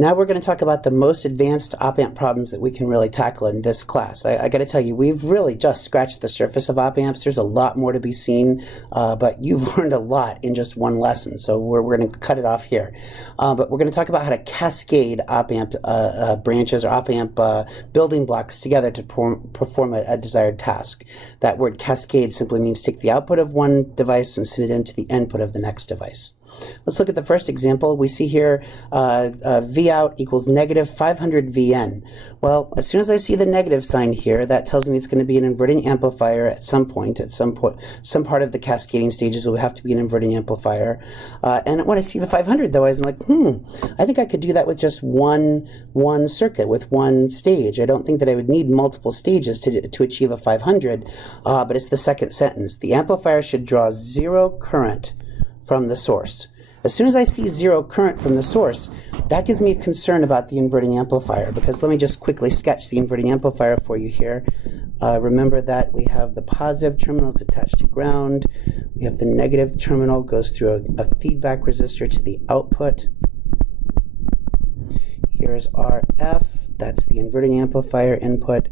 Now we're going to talk about the most advanced op-amp problems that we can really tackle in this class. I got to tell you, we've really just scratched the surface of op-amps. There's a lot more to be seen, but you've learned a lot in just one lesson, so we're going to cut it off here. But we're going to talk about how to cascade op-amp branches or op-amp building blocks together to perform a desired task. That word cascade simply means take the output of one device and send it into the input of the next device. Let's look at the first example. We see here V out equals negative 500 Vn. Well, as soon as I see the negative sign here, that tells me it's going to be an inverting amplifier at some point. Some part of the cascading stages will have to be an inverting amplifier. And when I see the 500, though, I'm like, I think I could do that with just one circuit, with one stage. I don't think that I would need multiple stages to achieve a 500, but it's the second sentence. The amplifier should draw zero current from the source. As soon as I see zero current from the source, that gives me a concern about the inverting amplifier, because let me just quickly sketch the inverting amplifier for you here. Remember that we have the positive terminals attached to ground. We have the negative terminal goes through a feedback resistor to the output. Here's RF, that's the inverting amplifier input,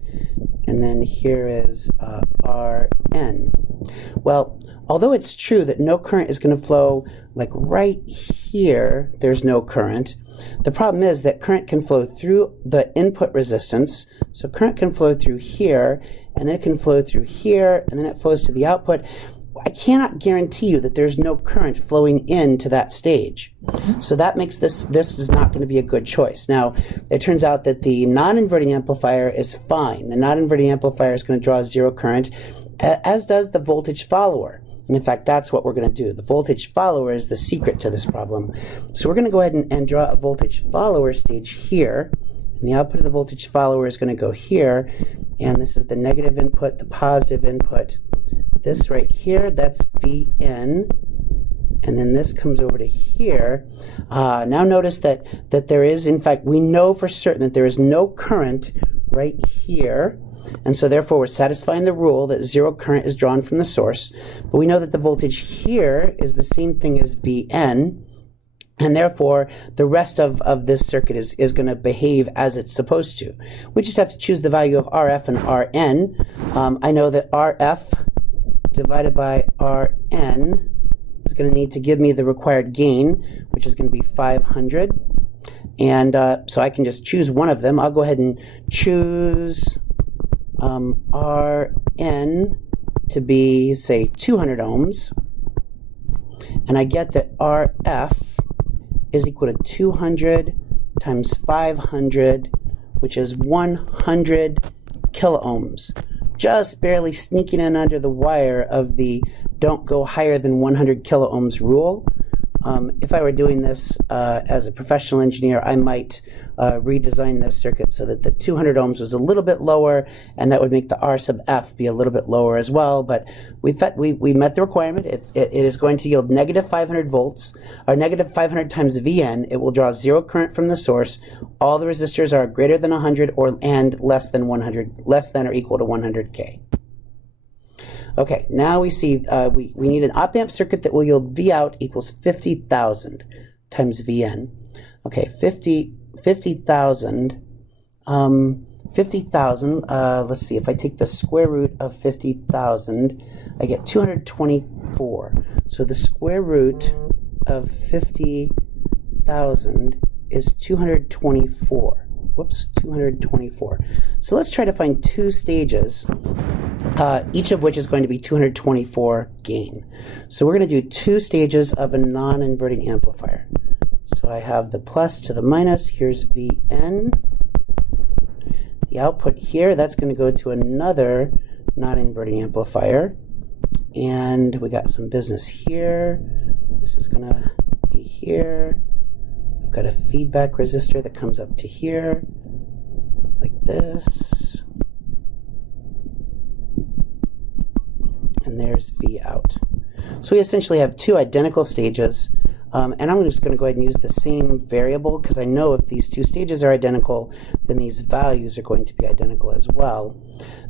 and then here is RN. Well, although it's true that no current is going to flow, like right here, there's no current. The problem is that current can flow through the input resistance. So current can flow through here, and then it can flow through here, and then it flows to the output. I cannot guarantee you that there's no current flowing into that stage. So that makes this is not going to be a good choice. Now, it turns out that the non-inverting amplifier is fine. The non-inverting amplifier is going to draw zero current, as does the voltage follower. And in fact, that's what we're going to do. The voltage follower is the secret to this problem. So we're going to go ahead and draw a voltage follower stage here. And the output of the voltage follower is going to go here. And this is the negative input, the positive input. This right here, that's Vn. And then this comes over to here. Now notice that there is, in fact, we know for certain that there is no current right here. And so therefore we're satisfying the rule that zero current is drawn from the source. But we know that the voltage here is the same thing as Vn. And therefore the rest of this circuit is going to behave as it's supposed to. We just have to choose the value of RF and RN. I know that RF divided by RN is going to need to give me the required gain, which is going to be 500. And so I can just choose one of them. I'll go ahead and choose RN to be, say, 200 ohms. And I get that RF is equal to 200 times 500, which is 100 kiloohms. Just barely sneaking in under the wire of the don't go higher than 100 kiloohms rule. If I were doing this as a professional engineer, I might redesign this circuit so that the 200 ohms was a little bit lower, and that would make the R sub F be a little bit lower as well. But we met the requirement. It is going to yield negative 500 volts, or negative 500 times Vn. It will draw zero current from the source. All the resistors are greater than 100 and less than 100, less than or equal to 100K. Okay, now we see we need an op-amp circuit that will yield V out equals 50,000 times Vn. Okay, 50,000. 50,000, let's see, if I take the square root of 50,000, I get 224. So the square root of 50,000 is 224. Whoops, 224. So let's try to find two stages, each of which is going to be 224 gain. So we're going to do two stages of a non-inverting amplifier. So I have the plus to the minus. Here's Vn. The output here, that's going to go to another non-inverting amplifier. And we got some business here. This is going to be here. I've got a feedback resistor that comes up to here, like this. And there's V out. So we essentially have two identical stages. And I'm just going to go ahead and use the same variable, because I know if these two stages are identical, then these values are going to be identical as well.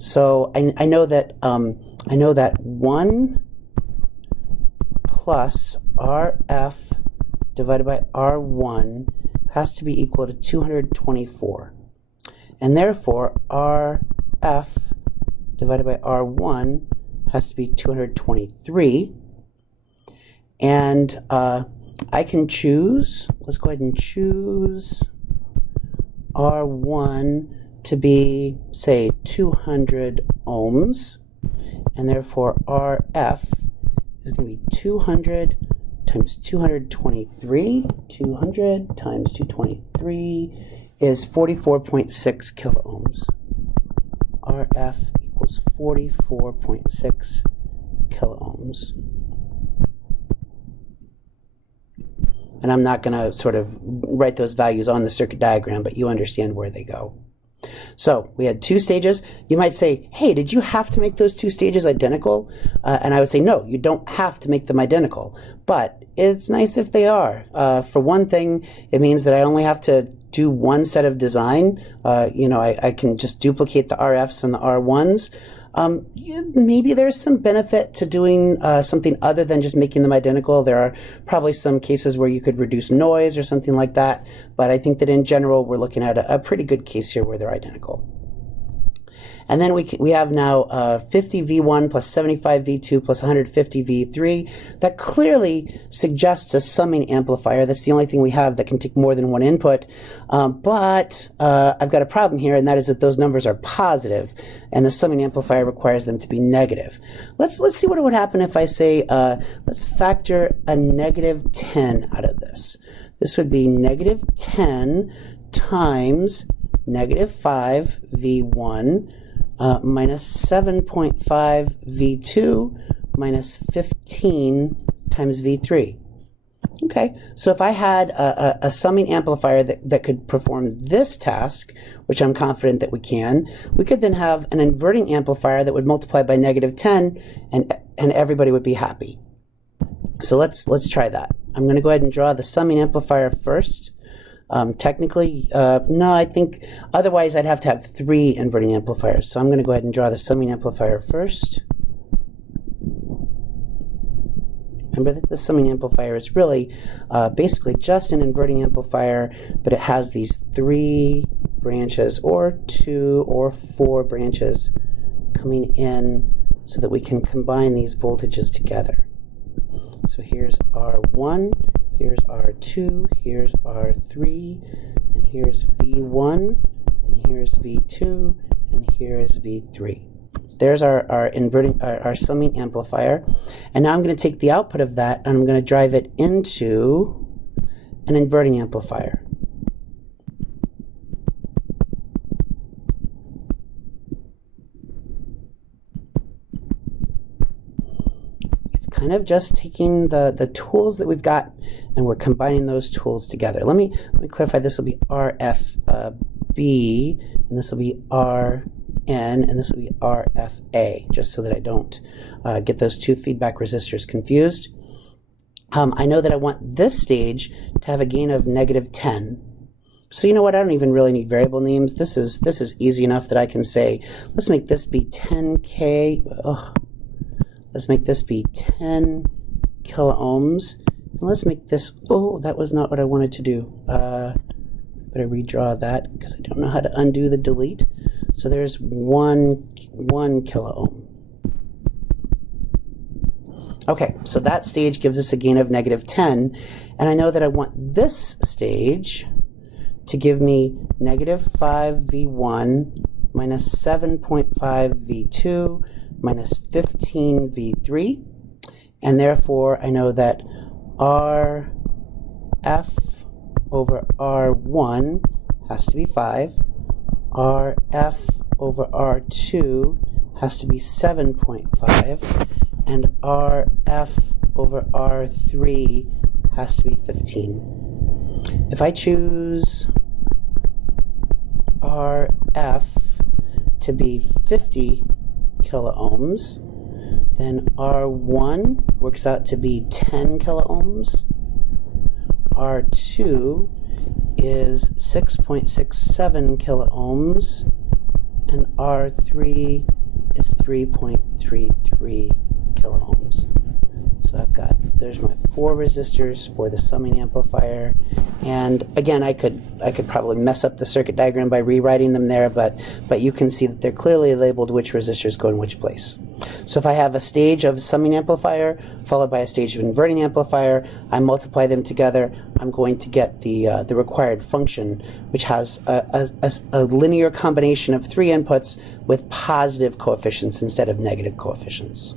So I know that 1 plus RF divided by R1 has to be equal to 224. And therefore, RF divided by R1 has to be 223. And I can choose, let's go ahead and choose R1 to be, say, 200 ohms. And therefore, RF is going to be 200 times 223. 200 times 223 is 44.6 kiloohms. RF equals 44.6 kiloohms. And I'm not going to sort of write those values on the circuit diagram, but you understand where they go. So we had two stages. You might say, hey, did you have to make those two stages identical? And I would say, no, you don't have to make them identical. But it's nice if they are. For one thing, it means that I only have to do one set of design. I can just duplicate the RFs and the R1s. Maybe there's some benefit to doing something other than just making them identical. There are probably some cases where you could reduce noise or something like that, but I think that in general we're looking at a pretty good case here where they're identical. And then we have now 50 V1 plus 75 V2 plus 150 V3. That clearly suggests a summing amplifier. That's the only thing we have that can take more than one input. But I've got a problem here, and that is that those numbers are positive, and the summing amplifier requires them to be negative. Let's see what would happen if I say, let's factor a negative 10 out of this. This would be negative 10 times negative 5 V1 minus 7.5 V2 minus 15 times V3. Okay, so if I had a summing amplifier that could perform this task, which I'm confident that we could then have an inverting amplifier that would multiply by negative 10 and everybody would be happy. So let's try that. I'm going to go ahead and draw the summing amplifier first. Technically, no, I think otherwise I'd have to have 3 inverting amplifiers. So I'm going to go ahead and draw the summing amplifier first. Remember that the summing amplifier is really basically just an inverting amplifier, but it has these 3 branches or 2 or 4 branches coming in so that we can combine these voltages together. So here's R1, here's R2, here's R3, and here's V1, and here's V2, and here's V3. There's our summing amplifier. And now I'm going to take the output of that and I'm going to drive it into an inverting amplifier. Kind of just taking the tools that we've got and we're combining those tools together. Let me clarify. This will be RFB and this will be RN and this will be RFA, just so that I don't get those two feedback resistors confused. I know that I want this stage to have a gain of negative 10. So you know what? I don't even really need variable names. This is easy enough that I can say, let's make this be 10K. Let's make this be 10 kiloohms. And let's make this, oh, that was not what I wanted to do. Better redraw that because I don't know how to undo the delete. So there's 1 kiloohm. Okay, so that stage gives us a gain of negative 10. And I know that I want this stage to give me negative 5 V1 minus 7.5 V2 minus 15 V3, and therefore I know that RF over R1 has to be 5, RF over R2 has to be 7.5, and RF over R3 has to be 15. If I choose RF to be 50 kiloohms, then R1 works out to be 10 kiloohms, R2 is 6.67 kiloohms, and R3 is 3.33 kiloohms. So there's my 4 resistors for the summing amplifier, and again I could probably mess up the circuit diagram by rewriting them there, but you can see that they're clearly labeled which resistors go in which place. So if I have a stage of summing amplifier followed by a stage of inverting amplifier, I multiply them together, I'm going to get the required function, which has a linear combination of 3 inputs with positive coefficients instead of negative coefficients.